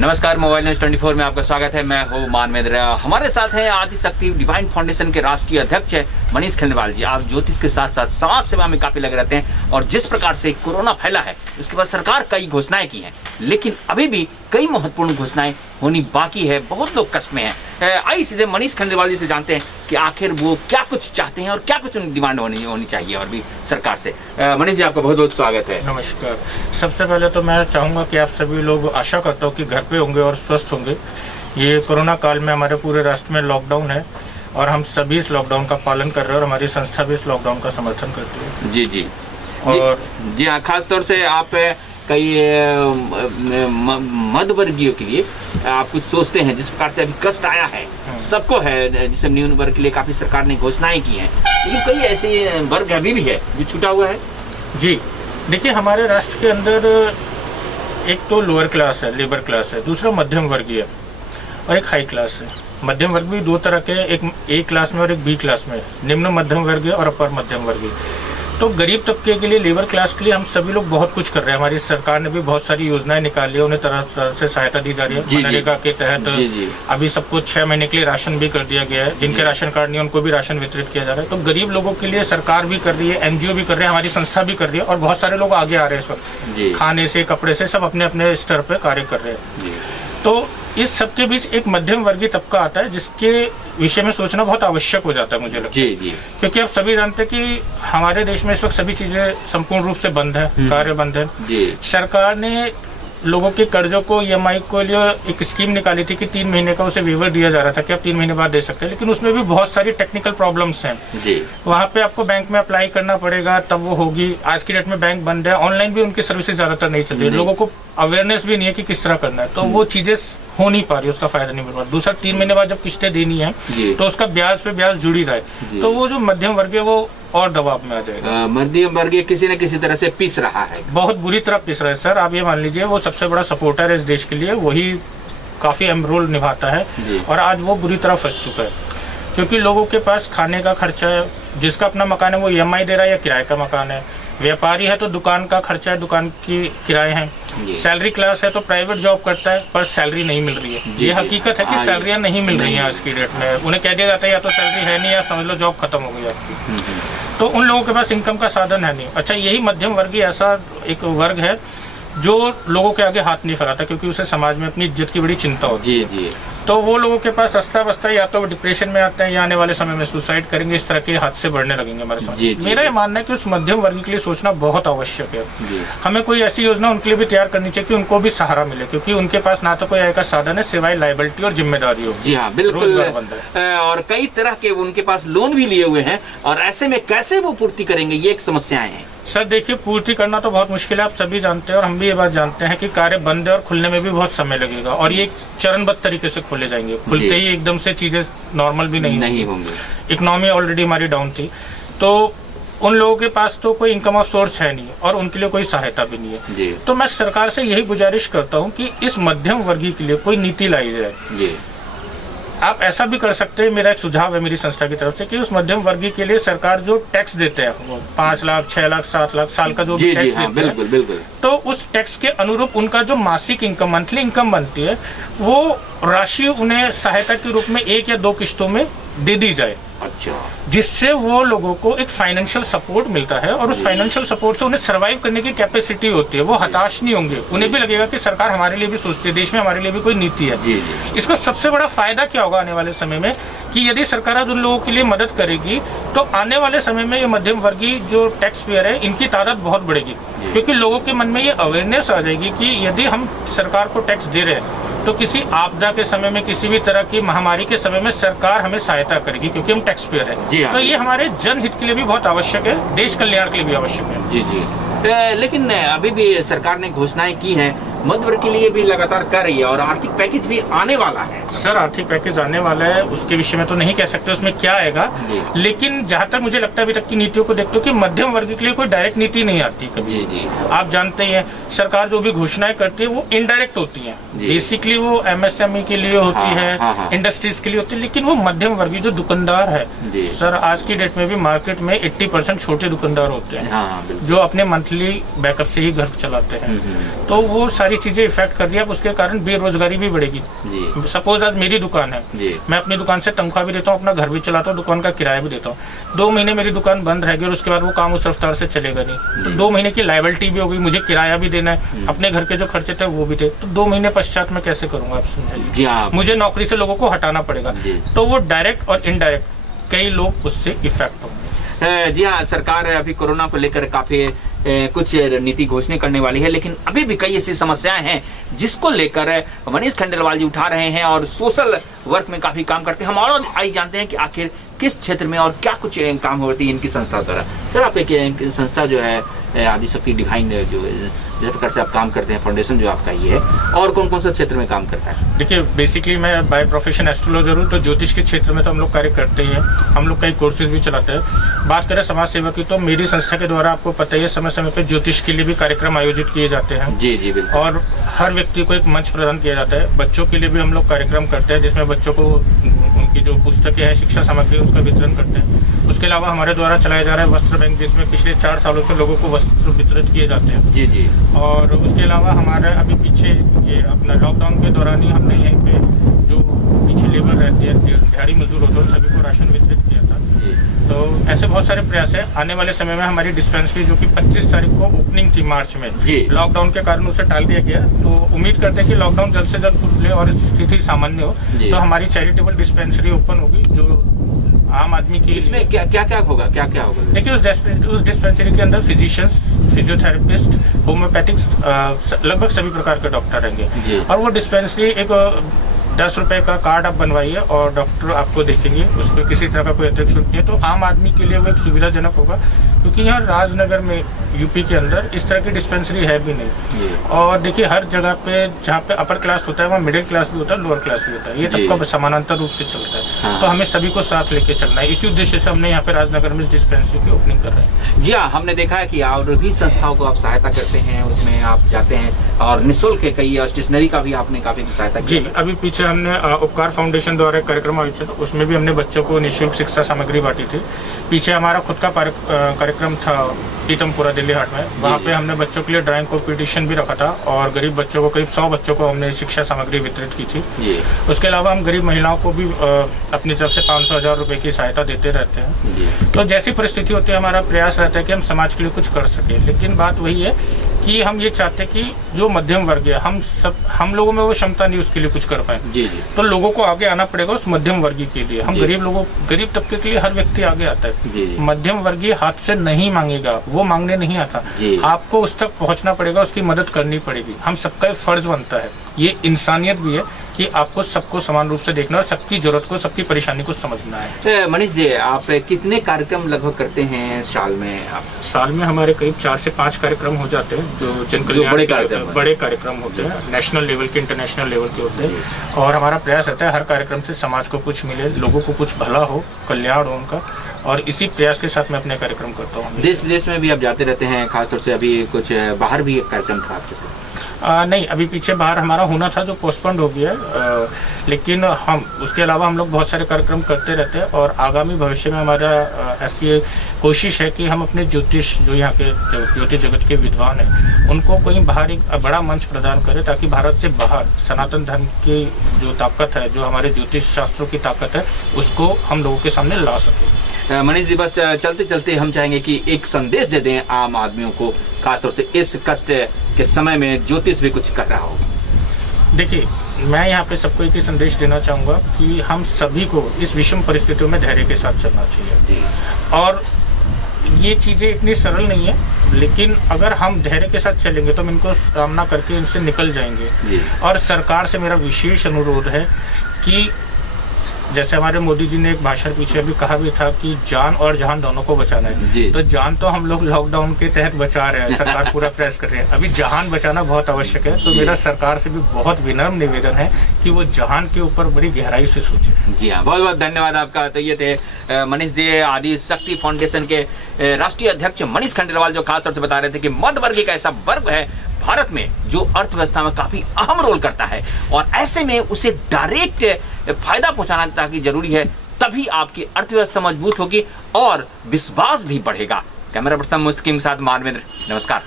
नमस्कार, mobile news 24 में आपका स्वागत है। मैं हूँ मान मेंद्र। हमारे साथ हैं आदिशक्ति डिवाइन फाउंडेशन के राष्ट्रीय अध्यक्ष है मनीष खंडेलवाल जी। आप ज्योतिष के साथ साथ समाज सेवा में काफी लगे रहते हैं और जिस प्रकार से कोरोना फैला है उसके बाद सरकार कई घोषणाएं की हैं, लेकिन अभी भी कई महत्वपूर्ण घोषणाएं होनी बाकी है। बहुत लोग कष्ट में हैं। आइए सीधे मनीष खंडेलवाल जी से जानते हैं कि आखिर वो क्या कुछ चाहते हैं और क्या कुछ उनकी डिमांड होनी चाहिए और भी सरकार से। मनीष जी, आपका बहुत बहुत स्वागत है। नमस्कार। सबसे पहले तो मैं चाहूँगा कि आप सभी लोग, आशा करता हूँ कि घर पे होंगे और स्वस्थ होंगे। ये कोरोना काल में हमारे पूरे राष्ट्र में लॉकडाउन है और हम सभी इस लॉकडाउन का पालन कर रहे हैं और हमारी संस्था भी इस लॉकडाउन का समर्थन करती है। जी जी। और जी हाँ, खास तौर से आप कई मध्य वर्गीयों के लिए आप कुछ सोचते हैं, जिस प्रकार से अभी कष्ट आया है सबको है, जिससे निम्न वर्ग के लिए काफी सरकार ने घोषणाएं की हैं, लेकिन कई ऐसे वर्ग अभी भी है जो छूटा हुआ है। जी देखिए, हमारे राष्ट्र के अंदर एक तो लोअर क्लास है, लेबर क्लास है, दूसरा मध्यम वर्गीय और एक हाई क्लास है। मध्यम वर्ग भी दो तरह के, एक ए क्लास में और एक बी क्लास में, निम्न मध्यम वर्गीय और अपर मध्यम वर्गीय। तो गरीब तबके के लिए, लेबर क्लास के लिए हम सभी लोग बहुत कुछ कर रहे हैं। हमारी सरकार ने भी बहुत सारी योजनाएं निकाली है, उन्हें तरह तरह से सहायता दी जा रही है। मनरेगा के तहत अभी सबको 6 महीने के लिए राशन भी कर दिया गया है। जिनके राशन कार्ड नहीं है उनको भी राशन वितरित किया जा रहा है। तो गरीब लोगों के लिए सरकार भी कर रही है, एनजीओ भी कर रहे हैं, हमारी संस्था भी कर रही है और बहुत सारे लोग आगे आ रहे हैं इस वक्त। खाने से, कपड़े से, सब अपने अपने स्तर पर कार्य कर रहे हैं। तो इस सबके बीच एक मध्यम वर्गीय तबका आता है जिसके विषय में सोचना बहुत आवश्यक हो जाता है, मुझे लगता है। क्योंकि आप सभी जानते हैं कि हमारे देश में इस वक्त सभी चीजें संपूर्ण रूप से बंद है, कार्य बंद है। सरकार ने लोगों के कर्जों को, ईएमआई को लिए एक स्कीम निकाली थी कि 3 महीने का उसे वेवर दिया जा रहा था कि आप 3 महीने बाद दे सकते हैं, लेकिन उसमें भी बहुत सारी टेक्निकल प्रॉब्लम्स हैं। वहाँ पे आपको बैंक में अप्लाई करना पड़ेगा, तब वो होगी। आज की डेट में बैंक बंद है, ऑनलाइन भी उनकी सर्विसेज ज्यादातर नहीं चल रही है। लोगों को अवेयरनेस भी नहीं है कि किस तरह करना है, तो वो चीजें हो नहीं पा रही, उसका फायदा नहीं मिल पा रहा। दूसरा, 3 महीने बाद जब किस्तें देनी है तो उसका ब्याज पे ब्याज जुड़ी रहे, तो वो जो मध्यम वर्ग है वो और दबाव में आ जाएगा। मध्यम वर्ग किसी न किसी तरह से पिस रहा है, बहुत बुरी तरह पिस रहा है। सर आप ये मान लीजिए, वो सबसे बड़ा सपोर्टर है इस देश के लिए, वही काफी अहम रोल निभाता है और आज वो बुरी तरह फंस चुका है। क्योंकि लोगों के पास खाने का खर्चा है, जिसका अपना मकान है वो ईएमआई दे रहा है या किराए का मकान है। व्यापारी है तो दुकान का खर्चा है, दुकान की किराए हैं। सैलरी क्लास है तो प्राइवेट जॉब करता है पर सैलरी नहीं मिल रही है। ये हकीकत है कि सैलरियां नहीं मिल रही हैं आज की डेट में। उन्हें कह दिया जाता है या तो सैलरी है नहीं, या समझ लो जॉब खत्म हो गई आपकी। तो उन लोगों के पास इनकम का साधन है नहीं। अच्छा, यही मध्यम वर्गीय ऐसा एक वर्ग है जो लोगों के आगे हाथ नहीं फैलाता, क्योंकि उसे समाज में अपनी इज्जत की बड़ी चिंता होती है। तो वो लोगों के पास रास्ता बसता है, या तो वो डिप्रेशन में आते हैं या आने वाले समय में सुसाइड करेंगे। इस तरह के हादसे बढ़ने लगेंगे हमारे साथ। मेरा ये मानना है कि उस मध्यम वर्ग के लिए सोचना बहुत आवश्यक है। हमें कोई ऐसी योजना उनके लिए भी तैयार करनी चाहिए कि उनको भी सहारा मिले, क्योंकि उनके पास ना तो कोई आय का साधन है सिवाय लायबिलिटी और जिम्मेदारी हो। जी हाँ, बिल्कुल। और कई तरह के उनके पास लोन भी लिए हुए हैं और ऐसे में कैसे वो पूर्ति करेंगे, ये एक समस्याएं हैं। सर देखिए, पूर्ति करना तो बहुत मुश्किल है, आप सभी जानते हैं और हम भी ये बात जानते हैं कि कार्य बंद है और खुलने में भी बहुत समय लगेगा और ये चरणबद्ध तरीके से खोले जाएंगे। खुलते ही एकदम से चीजें नॉर्मल भी नहीं होंगे। इकोनॉमी ऑलरेडी हमारी डाउन थी, तो उन लोगों के पास तो कोई इनकम ऑफ सोर्स है नहीं और उनके लिए कोई सहायता भी नहीं है। तो मैं सरकार से यही गुजारिश करता हूँ कि इस मध्यम वर्गीय के लिए कोई नीति लाई जाए। आप ऐसा भी कर सकते हैं, मेरा एक सुझाव है मेरी संस्था की तरफ से, कि उस मध्यम वर्गीय के लिए सरकार जो टैक्स देते हैं, वो 5 लाख, 6 लाख, 7 लाख साल का जो भी टैक्स देते हैं, बिल्कुल। तो उस टैक्स के अनुरूप उनका जो मासिक इनकम, मंथली इनकम बनती है, वो राशि उन्हें सहायता के रूप में 1 या 2 किस्तों में दे दी जाए। अच्छा, जिससे वो लोगों को एक फाइनेंशियल सपोर्ट मिलता है और उस फाइनेंशियल सपोर्ट से उन्हें सर्वाइव करने की कैपेसिटी होती है। वो हताश नहीं होंगे, उन्हें भी लगेगा कि सरकार हमारे लिए भी सोचती है, देश में हमारे लिए भी कोई नीति है। इसका सबसे बड़ा फायदा क्या होगा आने वाले समय में, कि यदि सरकार आज उन लोगों के लिए मदद करेगी तो आने वाले समय में ये मध्यम वर्गीय जो टैक्स पेयर है इनकी तादाद बहुत बढ़ेगी, क्योंकि लोगों के मन में ये अवेयरनेस आ जाएगी कि यदि हम सरकार को टैक्स दे रहे हैं तो किसी आपदा के समय में, किसी भी तरह की महामारी के समय में सरकार हमें सहायता करेगी, क्योंकि हम टैक्स पेयर है। तो ये हमारे जनहित के लिए भी बहुत आवश्यक है, देश कल्याण के लिए भी आवश्यक है। लेकिन अभी भी सरकार ने घोषणाएं की हैं, मध्य वर्ग के लिए भी लगातार कर रही है और आर्थिक पैकेज भी आने वाला है। सर आर्थिक पैकेज आने वाला है, उसके विषय में तो नहीं कह सकते उसमें क्या आएगा, लेकिन जहां तक मुझे लगता है अभी तक की नीतियों को देखते हो कि मध्यम वर्ग के लिए कोई डायरेक्ट नीति नहीं आती कभी। आप जानते हैं सरकार जो भी घोषणाएं करती है वो इनडायरेक्ट होती है। बेसिकली वो एमएसएमई के लिए होती है, इंडस्ट्रीज के लिए होती है, लेकिन वो मध्यम वर्गीय जो दुकानदार है, सर आज की डेट में भी मार्केट में 80% छोटे दुकानदार होते हैं जो अपने मंथली बैकअप से ही घर चलाते हैं। तो वो सारी सारी चीजें इफेक्ट कर रही है। अब उसके कारण बेरोजगारी भी बढ़ेगी। सपोज आज मेरी दुकान है, मैं अपनी दुकान से तनख्वाह भी देता हूँ, अपना घर भी चलाता हूँ, दुकान का किराया भी देता हूँ। 2 महीने मेरी दुकान बंद रहेगी और उसके बाद वो काम उस रफ्तार से चलेगा नहीं, तो 2 महीने की लायबिलिटी भी होगी, मुझे किराया भी देना है, अपने घर के जो खर्चे थे वो भी थे, तो 2 महीने पश्चात मैं कैसे करूंगा, आप समझाइए। मुझे नौकरी से लोगों को हटाना पड़ेगा, तो वो डायरेक्ट और इनडायरेक्ट कई लोग उससे इफेक्ट होंगे। जी हाँ, सरकार अभी कोरोना को लेकर काफी कुछ नीति घोषणा करने वाली है, लेकिन अभी भी कई ऐसी समस्याएं हैं जिसको लेकर मनीष खंडेलवाल जी उठा रहे हैं और सोशल वर्क में काफी काम करते हैं। हम और आई जानते हैं कि आखिर किस क्षेत्र में और क्या कुछ काम होती है इनकी संस्था द्वारा। सर, आप एक संस्था जो है आदिशक्ति डिवाइन जो जिस प्रकार से आप काम करते हैं, फाउंडेशन जो आपका ये है, और कौन कौन सा क्षेत्र में काम करता है? देखिए, बेसिकली मैं बाय प्रोफेशन एस्ट्रोलॉजर हूँ, तो ज्योतिष के क्षेत्र में तो हम लोग कार्य करते ही हैं। हम लोग कई कोर्सेज भी चलाते हैं। बात करें समाज सेवा की, तो मेरी संस्था के द्वारा आपको पता ही है, समय समय पर ज्योतिष के लिए भी कार्यक्रम आयोजित किए जाते हैं। जी जी, बिल्कुल। और हर व्यक्ति को एक मंच प्रदान किया जाता है। बच्चों के लिए भी हम लोग कार्यक्रम करते हैं, जिसमें बच्चों को उनकी जो पुस्तकें हैं, शिक्षा सामग्री, उसका वितरण करते हैं। उसके अलावा हमारे द्वारा चलाया जा रहा है वस्त्र बैंक, जिसमें पिछले 4 सालों से लोगों को वस्त्र वितरित किए जाते हैं। जी जी। और उसके अलावा हमारे अभी पीछे ये अपना लॉकडाउन के दौरान ही हमने यहीं पे जो पीछे लेबर रहती है, दिहाड़ी मजदूर होते हैं, सभी को राशन वितरित किया था। तो ऐसे बहुत सारे प्रयास है। आने वाले समय में हमारी डिस्पेंसरी, जो कि 25 तारीख को ओपनिंग थी मार्च में, लॉकडाउन के कारण उसे टाल दिया गया, तो उम्मीद करते हैं कि लॉकडाउन जल्द से जल्द खुले और स्थिति सामान्य हो, तो हमारी चैरिटेबल डिस्पेंसरी ओपन होगी, जो आम आदमी की। इसमें क्या क्या होगा, क्या क्या होगा? देखिए, उस डिस्पेंसरी के अंदर फिजिशियंस, फिजियोथेरेपिस्ट, होम्योपैथिक्स, लगभग सभी प्रकार के डॉक्टर रहेंगे। और वो डिस्पेंसरी एक 10 रुपए का कार्ड आप बनवाइए और डॉक्टर आपको देखेंगे, उसमें किसी तरह का कोई अतिरिक्त शुल्क नहीं है। तो आम आदमी के लिए वो एक सुविधाजनक होगा, क्योंकि यहाँ राजनगर में, यूपी के अंदर, इस तरह की डिस्पेंसरी है भी नहीं। और देखिए, हर जगह पे जहाँ पे अपर क्लास होता है, वहाँ मिडिल क्लास भी होता है, लोअर क्लास भी होता है, ये तबका समानांतर रूप से चलता है। तो हमें सभी को साथ लेके चलना है। इसी उद्देश्य से हमने यहाँ पे राजनगर में इस डिस्पेंसरी की ओपनिंग कर रहे हैं। जी हाँ, हमने देखा है कि और भी संस्थाओं को आप सहायता करते हैं, उसमें आप जाते हैं और निःशुल्क कई स्टेशनरी का भी आपने काफी सहायता की। जी, अभी पीछे हमने उपकार फाउंडेशन द्वारा एक कार्यक्रम आयोजित, उसमें भी हमने बच्चों को निःशुल्क शिक्षा सामग्री बांटी थी। पीछे हमारा खुद का कार्यक्रम था पीतमपुरा, दिल्ली हाट में, वहाँ पे हमने बच्चों के लिए ड्राइंग कॉम्पिटिशन भी रखा था और गरीब बच्चों को, करीब 100 बच्चों को हमने शिक्षा सामग्री वितरित की थी। उसके अलावा हम गरीब महिलाओं को भी अपनी तरफ से 500,000 रुपए की सहायता देते रहते हैं। तो जैसी परिस्थिति होती है, हमारा प्रयास रहता है कि हम समाज के लिए कुछ कर सके। लेकिन बात वही है कि हम ये चाहते हैं कि जो मध्यम वर्ग है, हम लोगों में वो क्षमता नहीं उसके लिए कुछ कर पाए, तो लोगों को आगे आना पड़ेगा उस मध्यम वर्गीय के लिए। हम गरीब तबके के लिए हर व्यक्ति आगे आता है। मध्यम वर्गीय हाथ से नहीं मांगेगा, वो मांगने नहीं आता, आपको उस तक पहुंचना पड़ेगा, उसकी मदद करनी पड़ेगी। हम सबका फर्ज बनता है, ये इंसानियत भी है कि आपको सबको समान रूप से देखना और सबकी जरूरत को, सबकी परेशानी को समझना है। मनीष जी, आप कितने कार्यक्रम लगभग करते हैं साल में? साल में हमारे करीब 4 से 5 कार्यक्रम हो जाते हैं, जो बड़े कार्यक्रम होते हैं, नेशनल लेवल के, इंटरनेशनल लेवल के होते हैं। और हमारा प्रयास रहता है हर कार्यक्रम से समाज को कुछ मिले, लोगों को कुछ भला हो, कल्याण हो उनका, और इसी प्रयास के साथ मैं अपने कार्यक्रम करता हूँ। देश विदेश में भी आप जाते रहते हैं, खासतौर से अभी कुछ बाहर भी एक कार्यक्रम था आपके साथ? नहीं, अभी पीछे बाहर हमारा होना था जो पोस्टपोन्ड हो गया है, लेकिन हम उसके अलावा हम लोग बहुत सारे कार्यक्रम करते रहते हैं। और आगामी भविष्य में हमारा ऐसी कोशिश है कि हम अपने ज्योतिष, जो यहाँ के ज्योतिष जगत के विद्वान हैं, उनको कहीं बाहर एक बड़ा मंच प्रदान करें, ताकि भारत से बाहर सनातन धर्म की जो ताकत है, जो हमारे ज्योतिष शास्त्रों की ताकत है, उसको हम लोगों के सामने ला सकें। मनीष जी, बस चलते चलते हम चाहेंगे कि एक संदेश दे दें आम आदमियों को, खासतौर से इस कष्ट के समय में ज्योतिष भी कुछ कर रहा हो। देखिए, मैं यहाँ पे सबको एक ही संदेश देना चाहूँगा कि हम सभी को इस विषम परिस्थितियों में धैर्य के साथ चलना चाहिए। और ये चीज़ें इतनी सरल नहीं है, लेकिन अगर हम धैर्य के साथ चलेंगे तो हम इनको सामना करके इनसे निकल जाएंगे। और सरकार से मेरा विशेष अनुरोध है कि जैसे हमारे मोदी जी ने एक भाषण पीछे अभी कहा भी था कि जान और जहान दोनों को बचाना है, तो जान तो हम लोग लॉकडाउन के तहत बचा रहे हैं, सरकार पूरा प्रयास कर रही है, अभी जहान बचाना बहुत आवश्यक है। तो मेरा सरकार से भी बहुत विनम्र निवेदन है कि वो जहान के ऊपर बड़ी गहराई से सोचे। जी हाँ, बहुत बहुत धन्यवाद आपका। तो ये थे मनीष जी, आदिशक्ति फाउंडेशन के राष्ट्रीय अध्यक्ष मनीष खंडेलवाल, जो खासतौर से बता रहे थे कि मध्य वर्ग का ऐसा वर्ग है भारत में जो अर्थव्यवस्था में काफी अहम रोल करता है, और ऐसे में उसे डायरेक्ट फायदा पहुंचाना ताकि जरूरी है, तभी आपकी अर्थव्यवस्था मजबूत होगी और विश्वास भी बढ़ेगा। कैमरा पर्सन मुस्तकीम के साथ मानवेंद्र, नमस्कार।